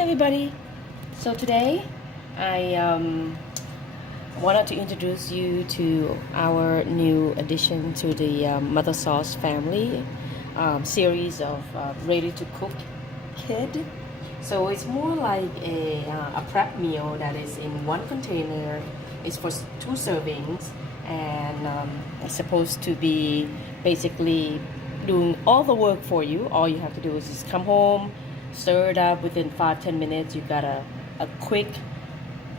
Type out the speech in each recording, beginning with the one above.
Everybody, so today I wanted to introduce you to our new addition to the MotherSauce family series of ready to cook kit. So it's more like a prep meal that is in one container. It's for 2 servings, and it's supposed to be basically doing all the work for you. All you have to do is just come home, stir it up. Within 5-10 minutes you got a quick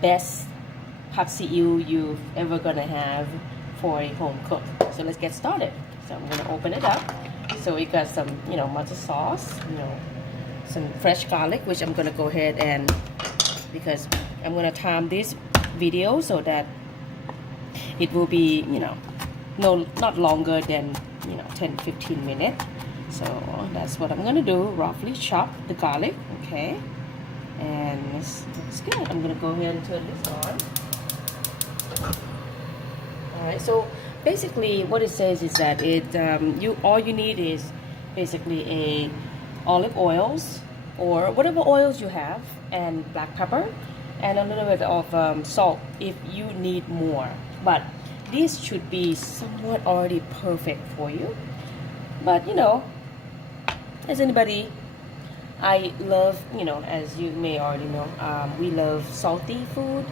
best hot seeew you've ever gonna have for a home cook. So let's get started. So I'm gonna open it up. So we got some mustard sauce, some fresh garlic, which I'm gonna go ahead and, because I'm gonna time this video so that it will be not longer than 10-15 minutes. So that's what I'm gonna do. Roughly chop the garlic, okay, and it's good. I'm gonna go ahead and turn this on. All right, so basically what it says is that all you need is basically a olive oils or whatever oils you have, and black pepper, and a little bit of salt if you need more. But this should be somewhat already perfect for you. But as anybody, I love, as you may already know, we love salty food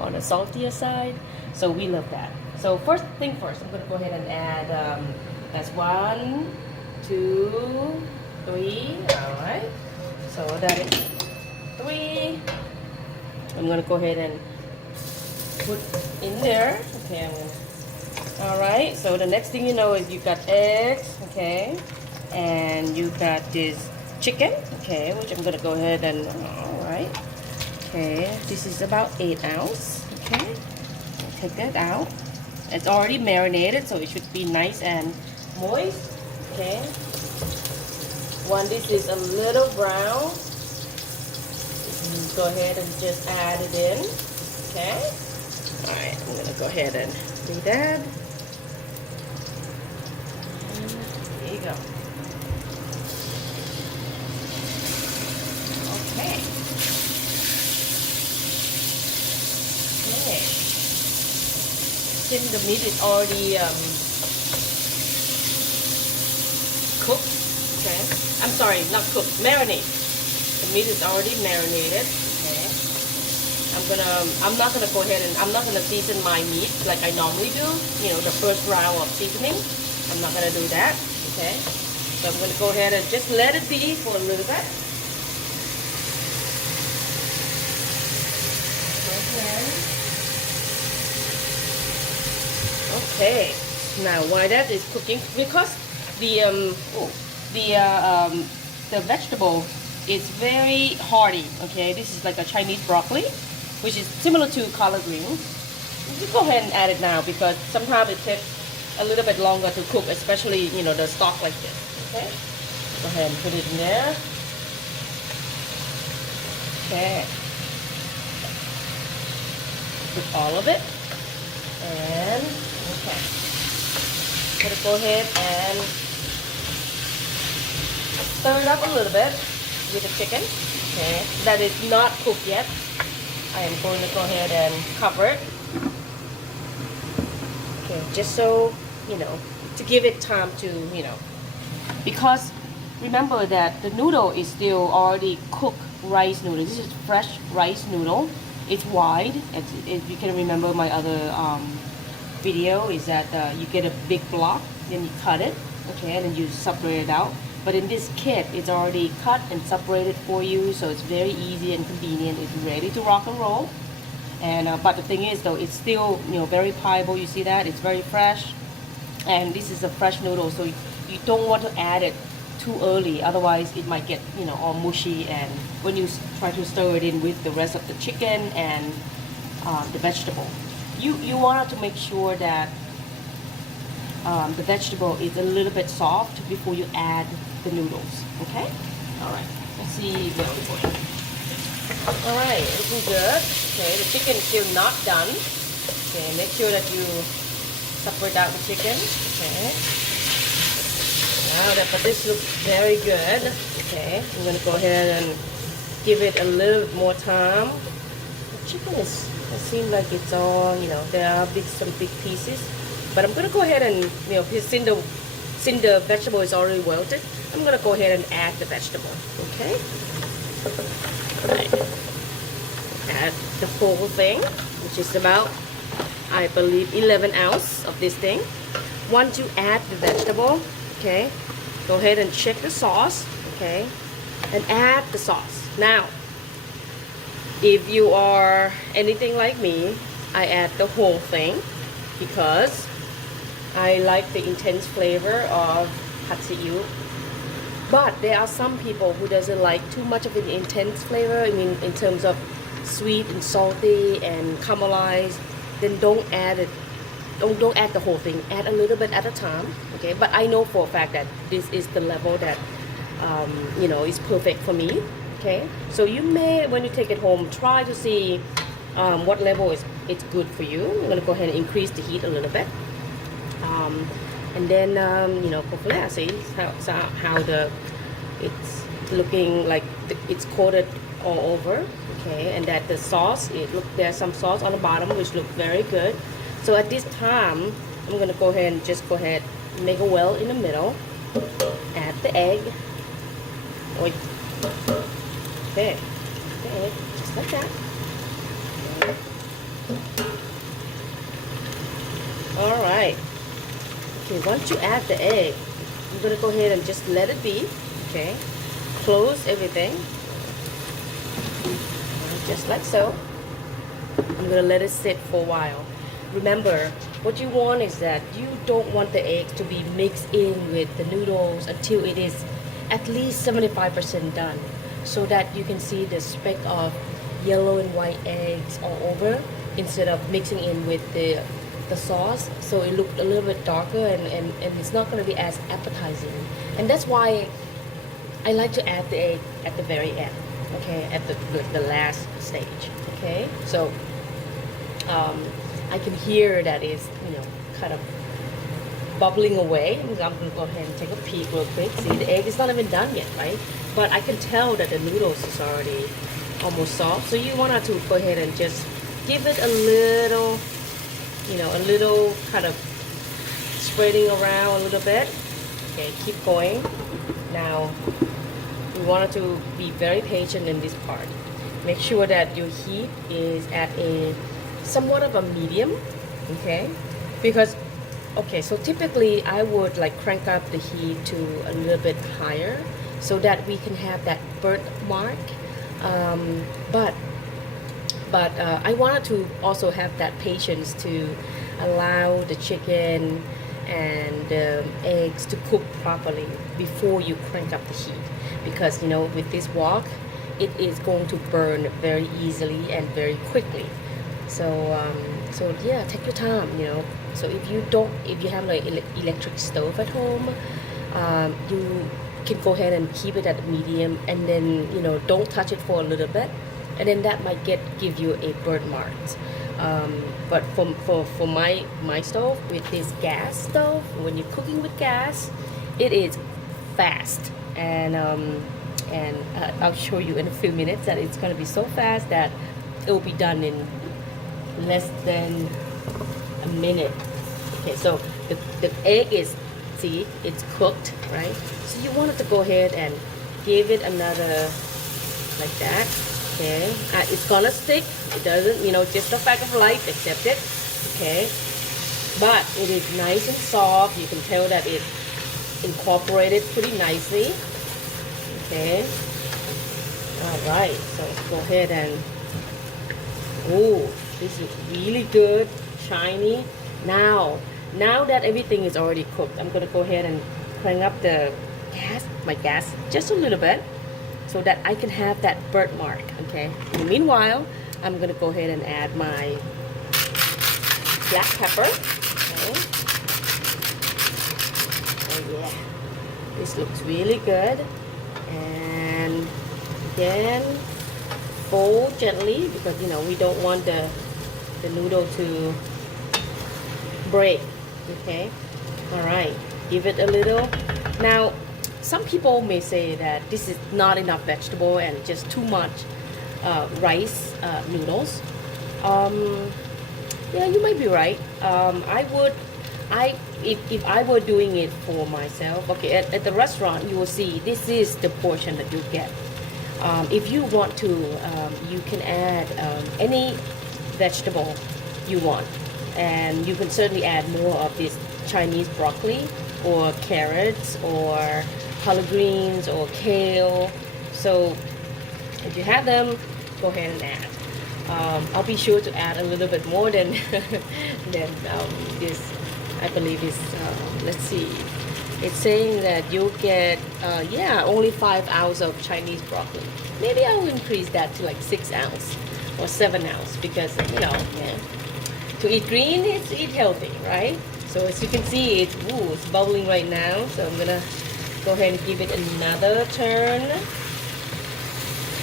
on the saltier side, so we love that. So first thing first, I'm going to go ahead and add, that's 1, 2, 3, all right, so that is 3. I'm going to go ahead and put in there, okay, all right, so the next thing you know is you got eggs, okay, and you got this chicken, okay, which I'm gonna go ahead and, all right, okay, this is about 8 ounces, okay, I'll take that out. It's already marinated, so it should be nice and moist, okay. When this is a little brown, go ahead and just add it in, okay. All right, I'm gonna go ahead and do that. There you go. Okay. Okay. Since the meat is already cooked, okay. I'm sorry, not cooked, marinated. The meat is already marinated. Okay. I'm not gonna go ahead and I'm not gonna season my meat like I normally do. The first round of seasoning. I'm not gonna do that. Okay. So I'm gonna go ahead and just let it be for a little bit. Okay. Now while that is cooking, because the vegetable is very hearty. Okay, this is like a Chinese broccoli, which is similar to collard greens. You go ahead and add it now, because sometimes it takes a little bit longer to cook, especially the stock like this. Okay, go ahead and put it in there. Okay, put all of it, and okay, gonna go ahead and stir it up a little bit with the chicken. Okay, that is not cooked yet. I am going to go ahead and cover it. Okay, just so to give it time to because remember that the noodle is still already cooked rice noodle. This is fresh rice noodle. It's wide. If you can remember my other video, is that you get a big block, then you cut it, okay, and then you separate it out. But in this kit, it's already cut and separated for you, so it's very easy and convenient. It's ready to rock and roll. And but the thing is, though, it's still very pliable. You see that? It's very fresh, and this is a fresh noodle, so you don't want to add it too early. Otherwise, it might get all mushy. And when you try to stir it in with the rest of the chicken and the vegetable, you want to make sure that the vegetable is a little bit soft before you add the noodles. Okay. All right. Let's see where we're going. All right, looking good. Okay, the chicken is still not done. Okay, make sure that you separate out the chicken. Okay. Wow, but this looks very good. Okay, I'm gonna go ahead and give it a little bit more time. The chicken it seems like it's all, you know, there are some big pieces. But I'm gonna go ahead and, you know, since the vegetable is already wilted, I'm gonna go ahead and add the vegetable. Okay. Right. Add the whole thing, which is about, I believe, 11 ounces of this thing. Once you add the vegetable, okay, go ahead and check the sauce, okay, and add the sauce. Now, if you are anything like me, I add the whole thing because I like the intense flavor of hot seeew. But there are some people who doesn't like too much of an intense flavor. I mean, in terms of sweet and salty and caramelized, then don't add it. Don't add the whole thing. Add a little bit at a time. Okay, but I know for a fact that this is the level that you know, is perfect for me. Okay, so you may, when you take it home, try to see what level is it's good for you. I'm gonna go ahead and increase the heat a little bit. And then you know, hopefully I see how it's looking like it's coated all over. Okay, and that the sauce, there's some sauce on the bottom which look very good. So at this time, I'm gonna go ahead and make a well in the middle. Add the egg. Okay, just like that. All right. Okay, once you add the egg, I'm gonna go ahead and just let it be. Okay, close everything, just like so. I'm gonna let it sit for a while. Remember, what you want is that you don't want the eggs to be mixed in with the noodles until it is at least 75% done, so that you can see the speck of yellow and white eggs all over instead of mixing in with the sauce, so it looked a little bit darker and it's not going to be as appetizing. And that's why I like to add the egg at the very end, okay, at the last stage. Okay, so I can hear that it's, you know, kind of bubbling away. I'm going to go ahead and take a peek real quick. See, the egg is not even done yet, right? But I can tell that the noodles is already almost soft, so you want to go ahead and just give it a little, you know, a little kind of spreading around a little bit. Okay, keep going. Now, we wanted to be very patient in this part. Make sure that your heat is at a somewhat of a medium, okay? Because, okay, so typically I would like crank up the heat to a little bit higher so that we can have that burnt mark. But I wanted to also have that patience to allow the chicken and eggs to cook properly before you crank up the heat, because, you know, with this wok it is going to burn very easily and very quickly. So so yeah, take your time, you know. So if you have like electric stove at home, you can go ahead and keep it at medium, and then, you know, don't touch it for a little bit, and then that might give you a burn mark. But for my stove, with this gas stove, when you're cooking with gas, it is fast, and I'll show you in a few minutes that it's going to be so fast that it will be done in less than a minute. Okay, so the egg is, see, it's cooked, right? So you wanted to go ahead and give it another, like that. Okay, it's gonna stick. It doesn't, you know, just the fact of life, accept it. Okay, but it is nice and soft. You can tell that it incorporated pretty nicely. Okay, all right. So let's go ahead and, ooh, this is really good, shiny. Now that everything is already cooked, I'm gonna go ahead and crank up the gas just a little bit, so that I can have that burnt mark. Okay. In the meanwhile, I'm gonna go ahead and add my black pepper. Okay. Oh yeah, this looks really good. And then fold gently, because, you know, we don't want the noodle to break. Okay. All right. Give it a little. Now, some people may say that this is not enough vegetable and just too much rice noodles. Yeah, you might be right. If I were doing it for myself, okay, at the restaurant you will see this is the portion that you get. If you want to, you can add any vegetable you want, and you can certainly add more of this Chinese broccoli or carrots or collard greens or kale. So if you have them, go ahead and add. I'll be sure to add a little bit more than this. I believe is let's see. It's saying that you get yeah, only 5 ounces of Chinese broccoli. Maybe I will increase that to like 6 ounces or 7 ounces because yeah, to eat green, it's eat healthy, right? So as you can see, it's bubbling right now. So I'm gonna go ahead and give it another turn.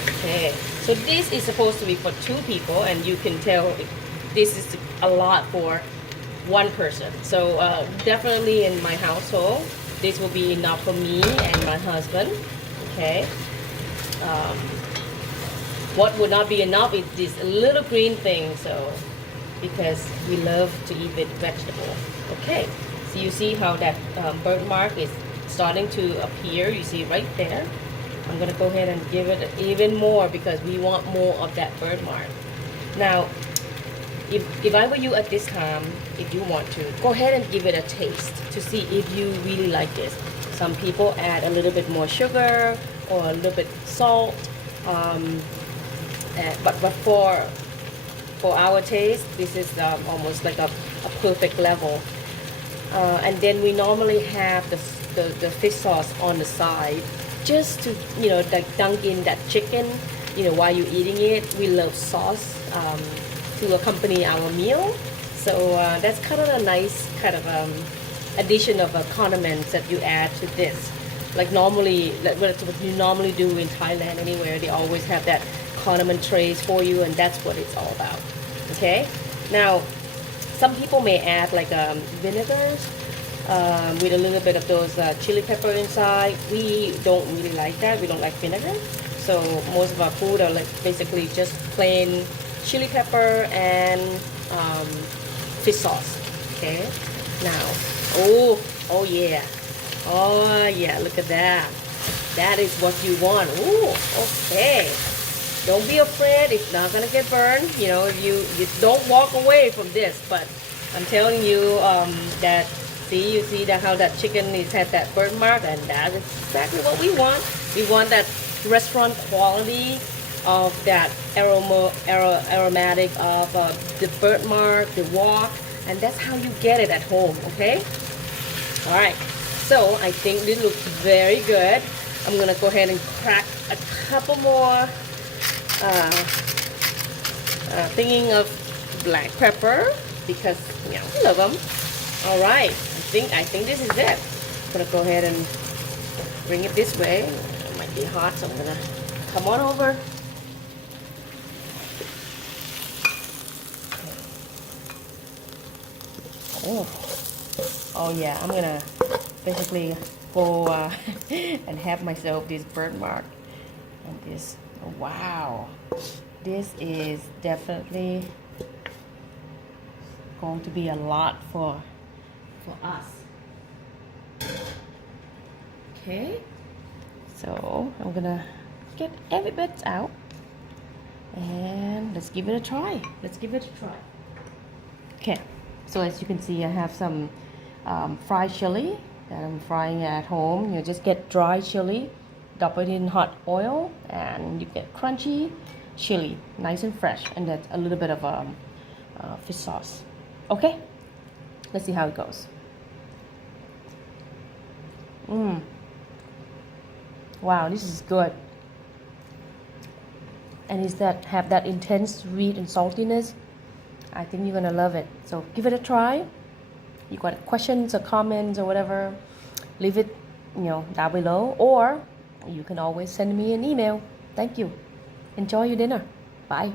Okay, so this is supposed to be for 2 people, and you can tell this is a lot for 1 person. So definitely in my household, this will be enough for me and my husband. Okay. What would not be enough is this little green thing. So because we love to eat with vegetable. Okay. So you see how that birthmark is starting to appear. You see right there. I'm gonna go ahead and give it even more because we want more of that birthmark. Now, if I were you at this time, if you want to, go ahead and give it a taste to see if you really like this. Some people add a little bit more sugar or a little bit salt, but for our taste, this is almost like a perfect level. And then we normally have the fish sauce on the side, just to like dunk in that chicken, while you're eating it. We love sauce to accompany our meal, so that's kind of a nice kind of addition of condiments that you add to this. Like normally, what you normally do in Thailand, anywhere they always have that condiment trays for you, and that's what it's all about. Okay, now some people may add like vinegars with a little bit of those chili pepper inside. We don't really like that. We don't like vinegar, so most of our food are like basically just plain chili pepper and fish sauce. Okay, now oh yeah, look at that. That is what you want. Ooh, okay. Don't be afraid, it's not gonna get burned. You don't walk away from this, but I'm telling you that you see that how that chicken is had that burn mark, and that is exactly what we want. We want that restaurant quality of that aromatic of the burn mark, the wok, and that's how you get it at home. Okay. All right. So I think this looks very good. I'm gonna go ahead and crack a couple more thinking of black pepper because we love them. All right, I think this is it. I'm gonna go ahead and bring it this way. It might be hot, so I'm gonna come on over. Oh yeah, I'm gonna basically go and have myself this burn mark and this. Oh, wow, this is definitely going to be a lot for us. Okay, so I'm gonna get every bit out and let's give it a try. Okay, so as you can see, I have some fried chili that I'm frying at home. You just get dry chili, dump it in hot oil, and you get crunchy chili, nice and fresh, and that's a little bit of fish sauce. Okay, let's see how it goes. Wow, this is good. And is that have that intense sweet and saltiness. I think you're gonna love it. So give it a try. You got questions or comments or whatever, leave it down below, or you can always send me an email. Thank you. Enjoy your dinner. Bye.